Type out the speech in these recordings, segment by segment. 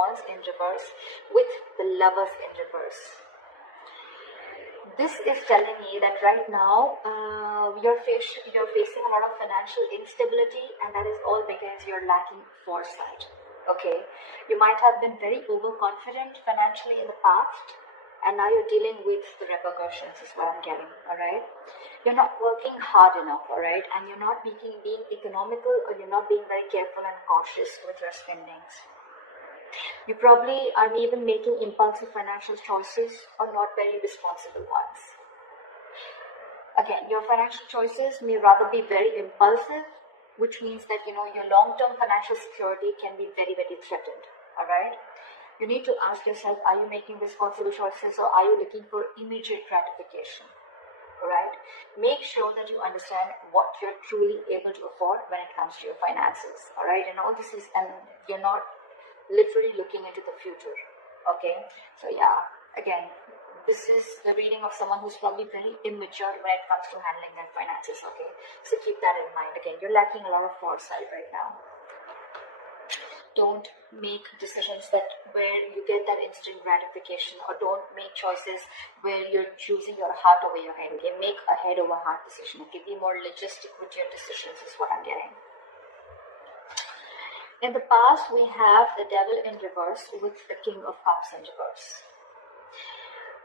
Wands in reverse with the Lovers in reverse. This is telling me that right now you're facing a lot of financial instability, and that is all because you're lacking foresight. Okay, you might have been very overconfident financially in the past, and now you're dealing with the repercussions is what I'm getting. All right, you're not working hard enough. All right, and you're not being economical, or you're not being very careful and cautious with your spendings. You probably are even making impulsive financial choices or not very responsible ones. Again, your financial choices may rather be very impulsive, which means that your long-term financial security can be very, very threatened. All right. You need to ask yourself, are you making responsible choices, or are you looking for immediate gratification? All right. Make sure that you understand what you're truly able to afford when it comes to your finances. All right. And all this is, and you're not literally looking into the future. Okay, so yeah, again, this is the reading of someone who's probably very immature when it comes to handling their finances. Okay, so keep that in mind. Again, you're lacking a lot of foresight right now. Don't make decisions where you get that instant gratification, or don't make choices where you're choosing your heart over your head. Okay, make a head over heart decision. Okay, be more logistic with your decisions is what I'm getting. In the past, we have the Devil in reverse with the King of Cups in reverse.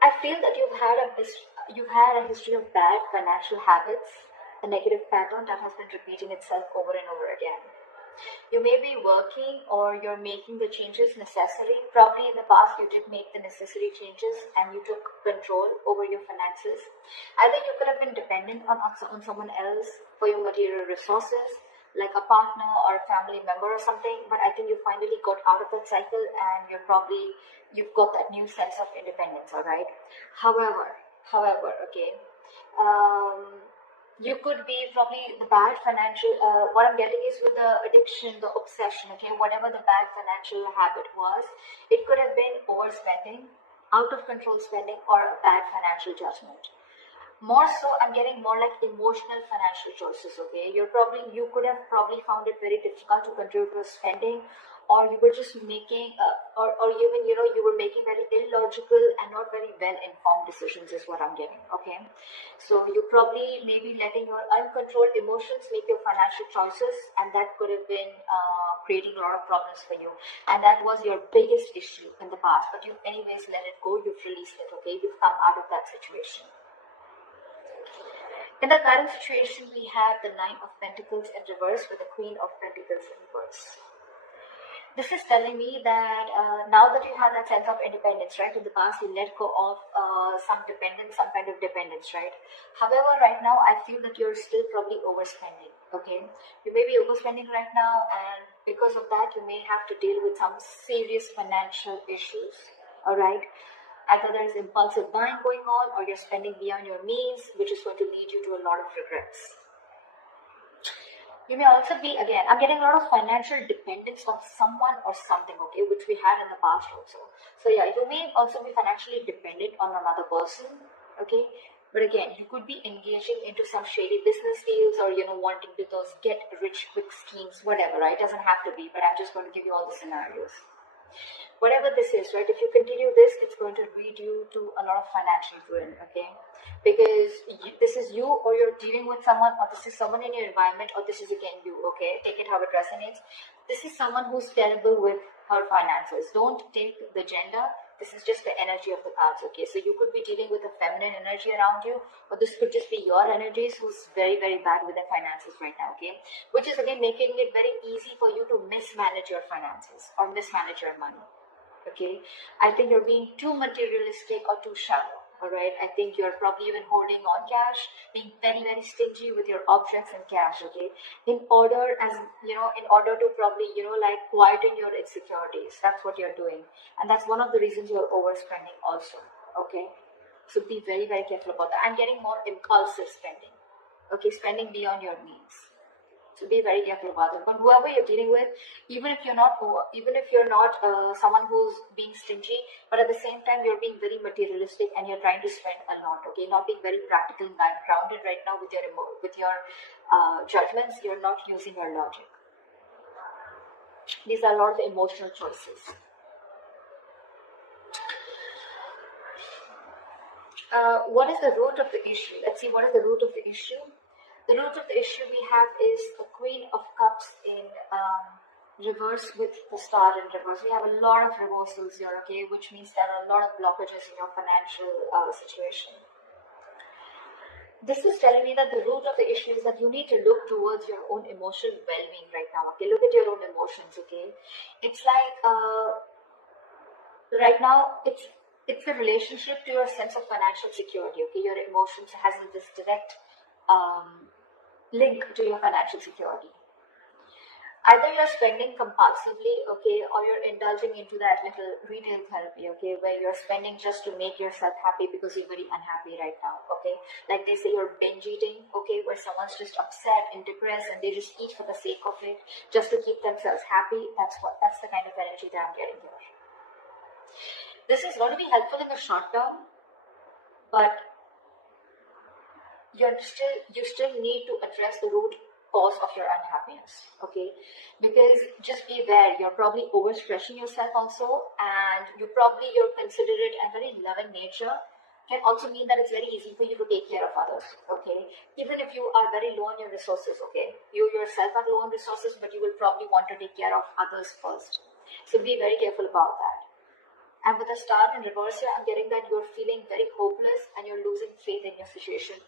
I feel that you've had a history of bad financial habits, a negative pattern that has been repeating itself over and over again. You may be working, or you're making the changes necessary. Probably in the past, you did make the necessary changes and you took control over your finances. Either you could have been dependent on someone else for your material resources, like a partner or a family member or something, but I think you finally got out of that cycle, and you've got that new sense of independence. All right. However, okay, you could be probably the bad financial. What I'm getting is with the addiction, the obsession. Okay, whatever the bad financial habit was, it could have been overspending, out of control spending, or a bad financial judgment. More so, I'm getting more like emotional financial choices. Okay, you could have probably found it very difficult to control your spending, or you were just making, or even you were making very illogical and not very well informed decisions is what I'm getting. Okay, so you probably maybe letting your uncontrolled emotions make your financial choices, and that could have been creating a lot of problems for you, and that was your biggest issue in the past. But you anyways let it go. You've released it. Okay, you've come out of that situation. In the current situation, we have the Nine of Pentacles in reverse with the Queen of Pentacles in reverse. This is telling me that now that you have that sense of independence, right? In the past, you let go of some kind of dependence, right? However, right now, I feel that you're still probably overspending, okay? You may be overspending right now, and because of that, you may have to deal with some serious financial issues, all right? Either there is impulsive buying going on, or you're spending beyond your means, which is going to lead you to a lot of regrets. You may also be, again, I'm getting a lot of financial dependence on someone or something, okay, which we had in the past also. So yeah, you may also be financially dependent on another person, okay. But again, you could be engaging into some shady business deals, or wanting to those get rich quick schemes, whatever, right? It doesn't have to be, but I'm just going to give you all the scenarios. Whatever this is, right, if you continue this, it's going to lead you to a lot of financial ruin, okay? Because this is you, or you're dealing with someone, or this is someone in your environment, or this is again you, okay? Take it how it resonates. This is someone who's terrible with her finances. Don't take the gender. This is just the energy of the cards, okay? So you could be dealing with a feminine energy around you, or this could just be your energies who's very, very bad with their finances right now, okay? Which is again making it very easy for you to mismanage your finances or mismanage your money. Okay, I think you're being too materialistic or too shallow. All right, I think you're probably even holding on cash, being very, very stingy with your objects and cash. Okay, in order to probably like quieten your insecurities. That's what you're doing, and that's one of the reasons you're overspending also. Okay, so be very, very careful about that. I'm getting more impulsive spending. Okay, spending beyond your means. So be very careful about it. But whoever you're dealing with, even if you're not someone who's being stingy, but at the same time you're being very materialistic and you're trying to spend a lot. Okay, not being very practical and grounded right now with your judgments. You're not using your logic. These are a lot of emotional choices. What is the root of the issue? Let's see, what is the root of the issue? The root of the issue we have is the Queen of Cups in reverse with the Star in reverse. We have a lot of reversals here, okay, which means there are a lot of blockages in your financial situation. This is telling me that the root of the issue is that you need to look towards your own emotional well-being right now, okay? Look at your own emotions, okay? It's like, right now, it's a relationship to your sense of financial security, okay? Your emotions has this direct link to your financial security. Either you're spending compulsively, okay, or you're indulging into that little retail therapy, okay, where you're spending just to make yourself happy because you're very unhappy right now, okay? Like they say, you're binge eating, okay, where someone's just upset and depressed and they just eat for the sake of it, just to keep themselves happy. That's the kind of energy that I'm getting here. This is going to be helpful in the short term, but you still need to address the root cause of your unhappiness, okay? Because just be aware, you're probably overstretching yourself also, and your considerate and very loving nature can also mean that it's very easy for you to take care of others, okay? Even if you are very low on your resources, okay? You yourself are low on resources, but you will probably want to take care of others first. So be very careful about that. And with the Star in reverse here, I'm getting that you're feeling very hopeless and you're losing faith in your situation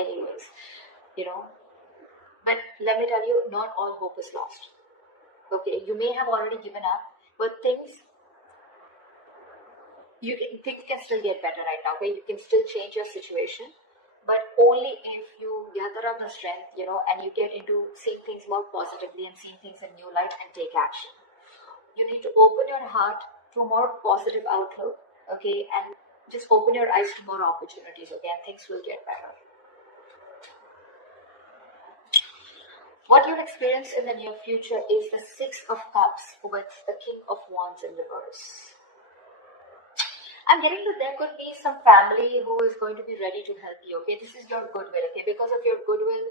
anyways, you know. But let me tell you, not all hope is lost. Okay, you may have already given up, but things can still get better right now, okay? You can still change your situation, but only if you gather up the strength, you know, and you get into seeing things more positively and seeing things in new light and take action. You need to open your heart to a more positive outlook, okay, and just open your eyes to more opportunities, okay, and things will get better. What you'll experience in the near future is the Six of Cups with the King of Wands in reverse. I'm getting that there could be some family who is going to be ready to help you, okay? This is your goodwill, okay? Because of your goodwill,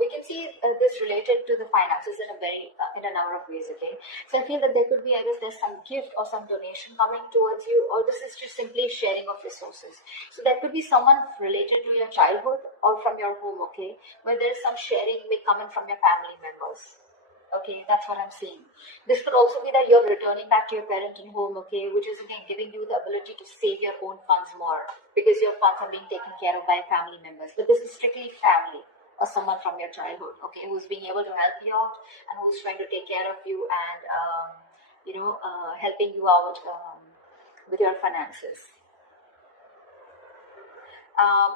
we can see this related to the finances in a number of ways, okay? So I feel that there could be, I guess, there's some gift or some donation coming towards you, or this is just simply sharing of resources. So there could be someone related to your childhood or from your home, okay? Where there's some sharing may come in from your family members. Okay, that's what I'm seeing. This could also be that you're returning back to your parenting home, okay, which is again giving you the ability to save your own funds more because your funds are being taken care of by family members. But this is strictly family or someone from your childhood, okay, who's being able to help you out and who's trying to take care of you and, helping you out with your finances.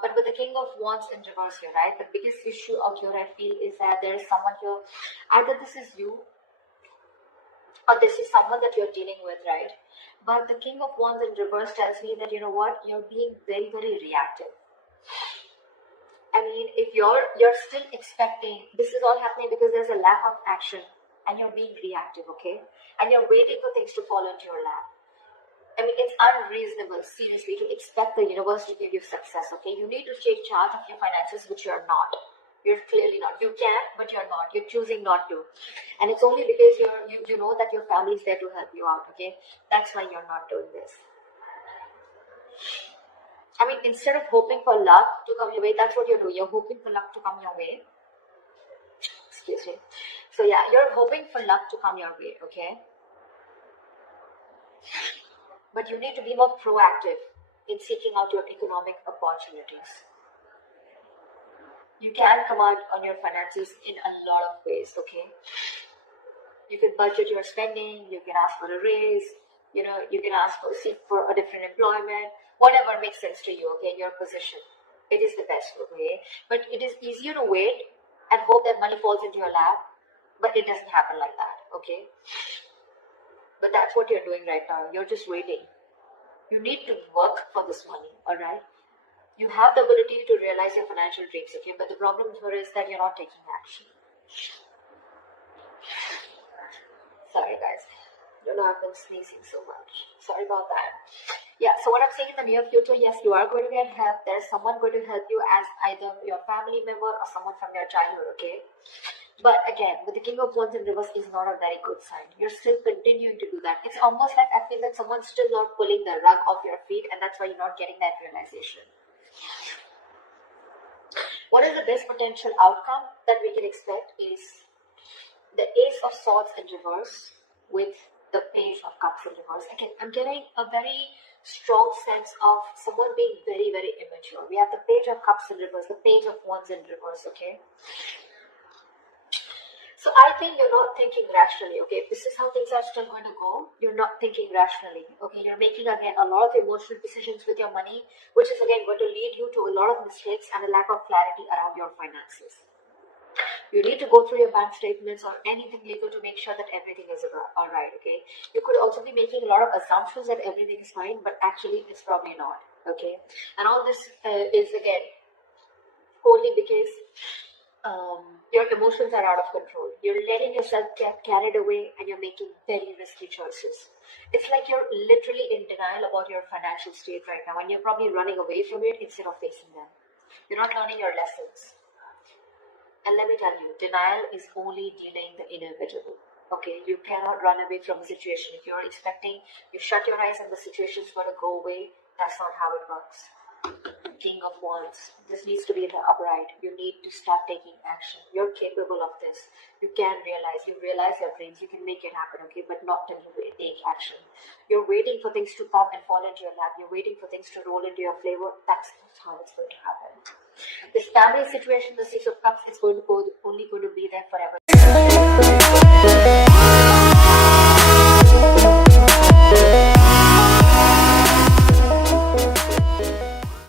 But with the King of Wands in reverse here, right, the biggest issue out here I feel is that there is someone here, either this is you or this is someone that you're dealing with, right? But the King of Wands in reverse tells me that, you know what, you're being very, very reactive. I mean, if you're still expecting, this is all happening because there's a lack of action and you're being reactive, okay? And you're waiting for things to fall into your lap. I mean, it's unreasonable, seriously, to expect the universe to give you success, okay? You need to take charge of your finances, which you're not. You're clearly not. You can, but you're not. You're choosing not to. And it's only because you know that your family is there to help you out, okay? That's why you're not doing this. I mean, instead of hoping for luck to come your way, that's what you're doing. You're hoping for luck to come your way. Excuse me. So yeah, you're hoping for luck to come your way, okay? But you need to be more proactive in seeking out your economic opportunities. You can command on your finances in a lot of ways, okay? You can budget your spending, you can ask for a raise, you know, you can seek for a different employment, whatever makes sense to you, okay, your position. It is the best, okay? But it is easier to wait and hope that money falls into your lap, but it doesn't happen like that, okay? But that's what you're doing right now. You're just waiting. You need to work for this money, alright? You have the ability to realize your financial dreams, okay? But the problem here is that you're not taking action. Sorry, guys. You know, I've been sneezing so much. Sorry about that. Yeah, so what I'm saying in the near future, yes, you are going to get help. There's someone going to help you as either your family member or someone from your childhood, okay? But again, with the King of Wands in reverse is not a very good sign. You're still continuing to do that. It's almost like I feel that someone's still not pulling the rug off your feet, and that's why you're not getting that realization. What is the best potential outcome that we can expect is the Ace of Swords in reverse with the Page of Cups in reverse. Again, I'm getting a very strong sense of someone being very, very immature. We have the Page of Cups in reverse, the Page of Wands in reverse, okay? So I think you're not thinking rationally, okay? If this is how things are still going to go, you're not thinking rationally, okay? You're making, again, a lot of emotional decisions with your money, which is, again, going to lead you to a lot of mistakes and a lack of clarity around your finances. You need to go through your bank statements or anything legal to make sure that everything is all right, okay? You could also be making a lot of assumptions that everything is fine, but actually it's probably not, okay? And all this is, again, only because your emotions are out of control. You're letting yourself get carried away and you're making very risky choices. It's like you're literally in denial about your financial state right now and you're probably running away from it instead of facing them. You're not learning your lessons. And let me tell you, denial is only delaying the inevitable. Okay, you cannot run away from a situation. If you're expecting, you shut your eyes and the situation's going to go away, that's not how it works. King of Wands, this needs to be in the upright. You need to start taking action. You're capable of this. You realize your dreams, you can make it happen, okay, but not till you take action. You're waiting for things to come and fall into your lap. You're waiting for things to roll into your flavor. That's not how it's going to happen. This family situation, the Six of Cups, is only going to be there forever.